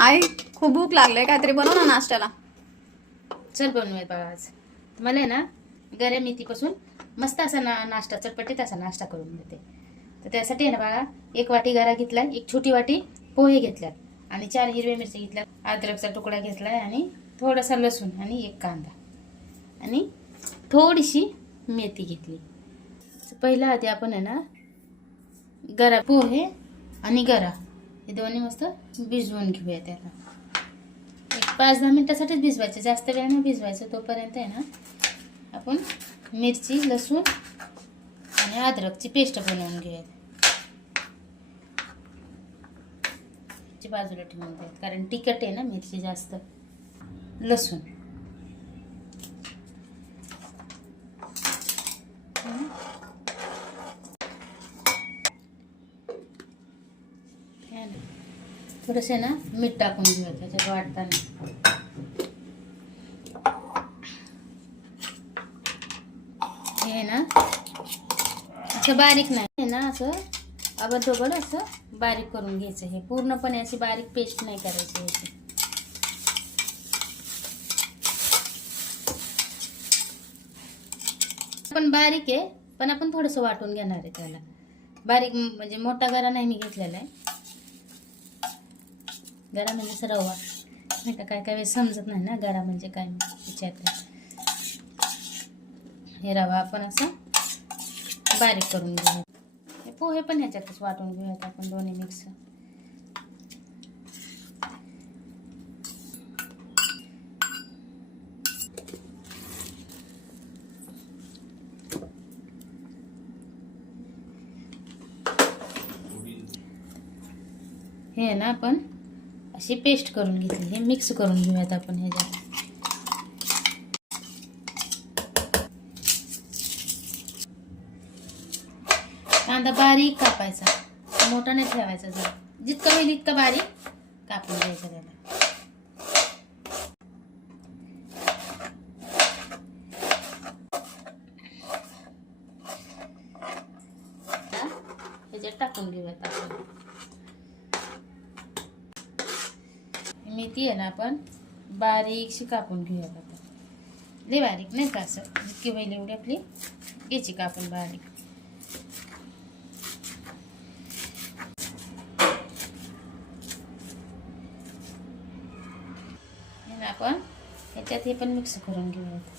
आई खूप भूक लागले काहीतरी बनव ना नाश्त्याला. चल बनवूया बाळा आज. मला आहे ना गऱ्या मेथीपासून मस्त असा ना नाश्ता चटपटीत असा नाश्ता करून देते. तर त्यासाठी आहे ना बाळा एक वाटी गरा घेतलाय एक छोटी वाटी पोहे घेतल्यात आणि चार हिरव्या मिरची घेतल्या अद्रकचा तुकडा घेतलाय आणि थोडासा लसूण आणि एक कांदा. आणि थोडीशी मेथी घेतली. तर पहिलं आधी आपण आहे ना गरा पोहे आणि गरा. हे दोन्ही मस्त भिजवून घेऊया त्याला. एक पाच दहा मिनटासाठीच भिजवायचं. जास्त वेळ नाही भिजवायचं. तोपर्यंत आहे ना आपण मिरची लसूण आणि अद्रकची पेस्ट बनवून घेऊयात. बाजूला ठेवून द्यायत कारण तिखट आहे ना मिरची जास्त. लसूण. थोडेसे ना मीठ टाकून घेऊ त्याच्यात वाटताना हे ना असं बारीक नाही हे ना असं अगदोगड असं बारीक करून घ्यायचं हे. पूर्णपणे अशी बारीक पेस्ट नाही करायची याची. पण बारीक आहे पण आपण थोडंसं वाटून घेणार आहे त्याला. बारीक म्हणजे मोठा गरा नाही मी घेतलेला आहे. गरा म्हणजे असं रवा. नाही का काय काय वेळेस समजत नाही ना गरा म्हणजे काय विचारते हे रवा आपण असं बारीक करून घेऊया हे पोहे पण ह्याच्यातच वाटून घेऊयात आपण दोन्ही मिक्स. हे आहे ना आपण अशी पेस्ट करून घेतली हे मिक्स करून घेऊयात आपण ह्याच्यात कांदा बारीक कापायचा. मोठा नाही ठेवायचा जरा. जितका होईल इतकं बारीक कापून घ्यायचा त्याला. ह्याच्यात टाकून घेऊयात आपण. ती आहे ना आपण बारीकशी कापून घेऊयात आता. लई बारीक नाही का असं? जितकी होईल एवढी आपली घ्यायची कापून बारीक. हे ना आपण ह्याच्यात हे पण मिक्स करून घेऊयात.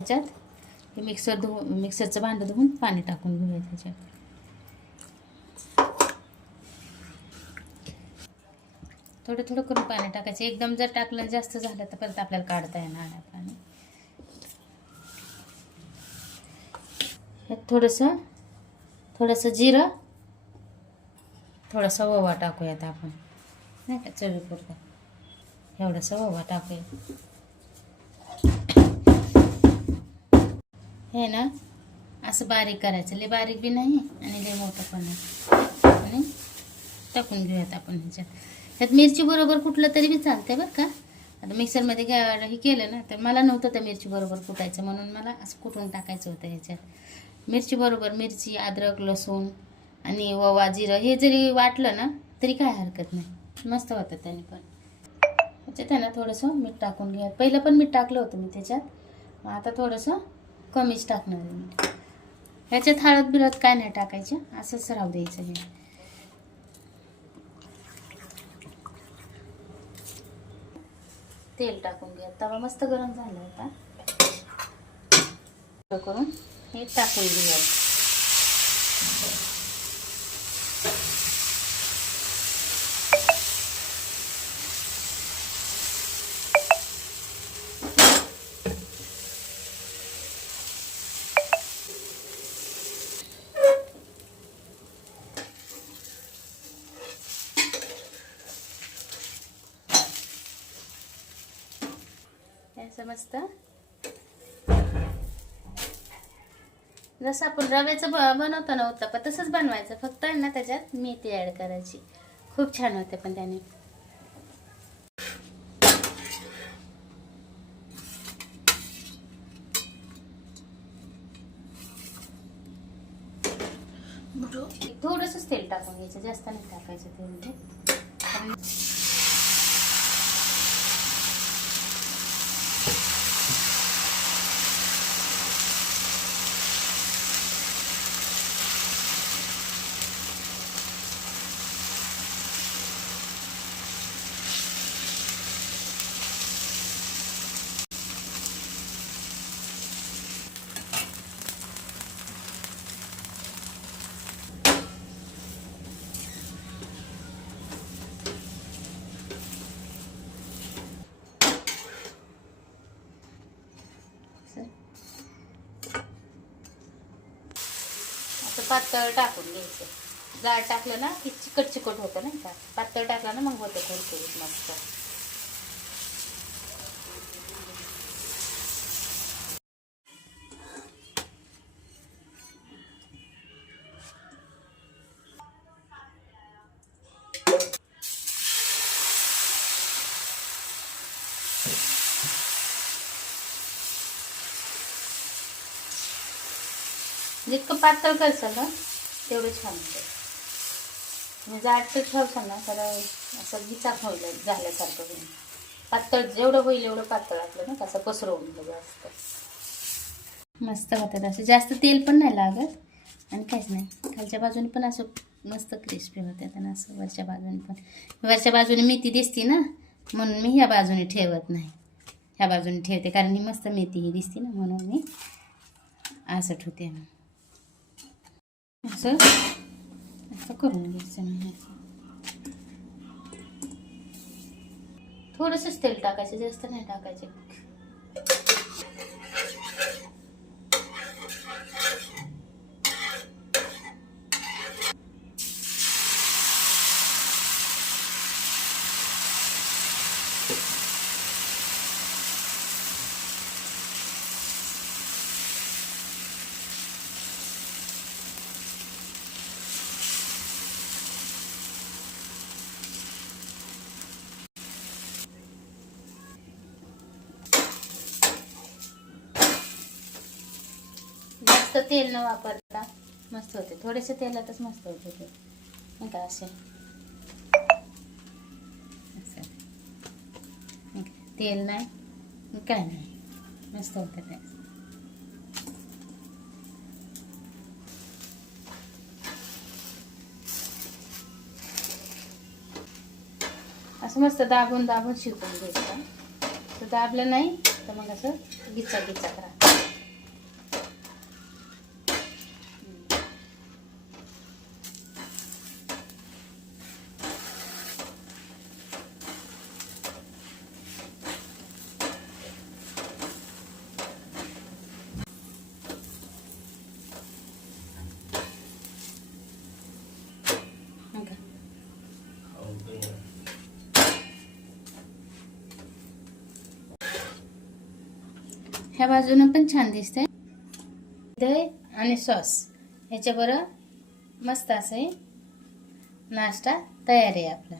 ह्याच्यात हे मिक्सर धुवून मिक्सरचं भांडं धुवून पाणी टाकून घेऊया त्याच्यात थोडं थोडं करून पाणी टाकायचं. एकदम जर टाकलं जास्त झालं तर परत आपल्याला काढता येणार नाही पाणी. ह्यात थोडंसं थोडंसं जिरं थोडासा ओवा टाकूयात आपण. नाही का चवीपुरता. एवढासा ओवा टाकूया. हे ना असं बारीक करायचं. लय बारीक बी नाही आणि लय मोठं पण नाही. आणि टाकून घेऊयात आपण ह्याच्यात. त्यात मिरची बरोबर कुठलं तरी मी चालते बरं का. आता मिक्सरमध्ये हे केलं ना तर मला नव्हतं त्या मिरची बरोबर कुटायचं म्हणून मला असं कुटून टाकायचं होतं ह्याच्यात. मिरची बरोबर मिरची अद्रक लसूण आणि ववा जिरं हे जरी वाटलं ना तरी काय हरकत नाही. मस्त होतं त्याने पण. त्याच्यात आहे ना थोडंसं मीठ टाकून घ्या. पहिलं पण मीठ टाकलं होतं मी त्याच्यात. मग आता थोडंसं कमीच टाकणार आहे मी. ह्याच्यात हळद बिळद काय नाही टाकायचं. असंच राहू द्यायचं हे. तेल टाकून घ्या. तवा मस्त गरम झाला होता. करून हे टाकून घेऊया. असं मस्त. जसं आपण रव्याचं बनवतो ना उत्तप्पा तसंच बनवायचं. फक्त आहे ना त्याच्यात मेथी ॲड करायची. खूप छान होते पण त्याने. थोडंसंच तेल टाकून घ्यायचं जास्त नाही टाकायचं तेल ते कारण असं. असं पातळ टाकून घ्यायचं. जाळ टाकलं ना की चिकट चिकट होतं नाही का? पातळ टाकलं ना मग होतं कुरकुरीत मस्त. जितकं पातळ करसाल ना तेवढं छान होतं. म्हणजे जाड तर ठेवसाल ना तर असं गिचाक होईल झाल्यासारखं होईल. पातळ जेवढं होईल एवढं पातळ आपलं ना कसं पसरवून बघा जास्त. मस्त होतात असं. जास्त तेल पण नाही लागत आणि काहीच नाही. खालच्या बाजूने पण असं मस्त क्रिस्पी होतात आणि असं वरच्या बाजूने पण. वरच्या बाजूने मेथी दिसती ना म्हणून मी ह्या बाजूने ठेवत नाही. ह्या बाजूने ठेवते कारण ही मस्त मेथी ही दिसते ना म्हणून मी असं ठेवते. मग असं? असं करून घ्यायचं मी थोडंसंच तेल टाकायचं जास्त नाही टाकायचे जास्त तेल न वापरता मस्त होते. थोडेसे तेलातच मस्त होते ते. नाही का असे? तेल नाही. काय नाही. मस्त होते ते. असं मस्त दाबून दाबून शिकून घ्यायचं. तर दाबलं नाही तर मग असं गिचा गिचा करा नाही का? ह्या बाजूनं पण छान दिसतंय. दही आणि सॉस. ह्याच्याबरोबर मस्त असं नाश्ता तयार आहे आपला.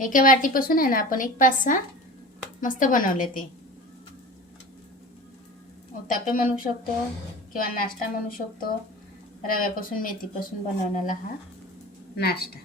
एका वाटीपासून आहे ना आपण एक पाच सहा मस्त बनवले ते. उत्तापे म्हणू शकतो किंवा नाश्ता म्हणू शकतो. रव्यापासून मेथीपासून बनवलेला हा नाश्ता.